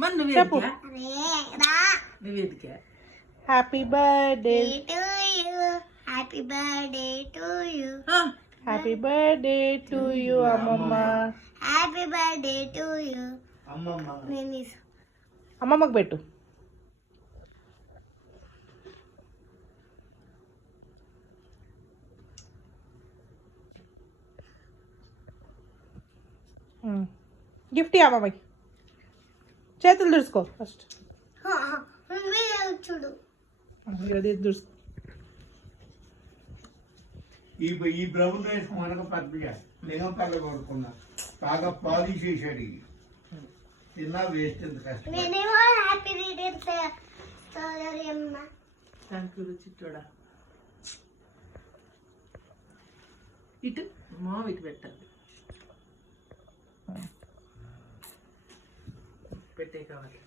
మరి చెప్పు. నువ్వేదికా happy birthday to you, happy birthday to you, happy birthday to you అమ్మమ్మ. Happy birthday to you. అమ్మమ్మ నేను అమ్మమ్మకు పెట్టు. గిఫ్ట్ అమ్మమ్మకి. చేతులు దుడుచుకో ఫస్ట్. చూడు అది దుడుచుకో. ఈ బ్రౌన్ రైస్ మనకు పద్మిగా నేను తల కొడుకున్నా బాగా పాలిష్ చేశాడు ఇది తిన్నా వేస్ట్ ఎంత కష్టం. నేనేమో హ్యాపీ రిటర్న్స్ అమ్మా. థ్యాంక్ యూ చిట్టోడా. ఇటు ఇటు పెట్టాలి. పెట్టే కావాలి.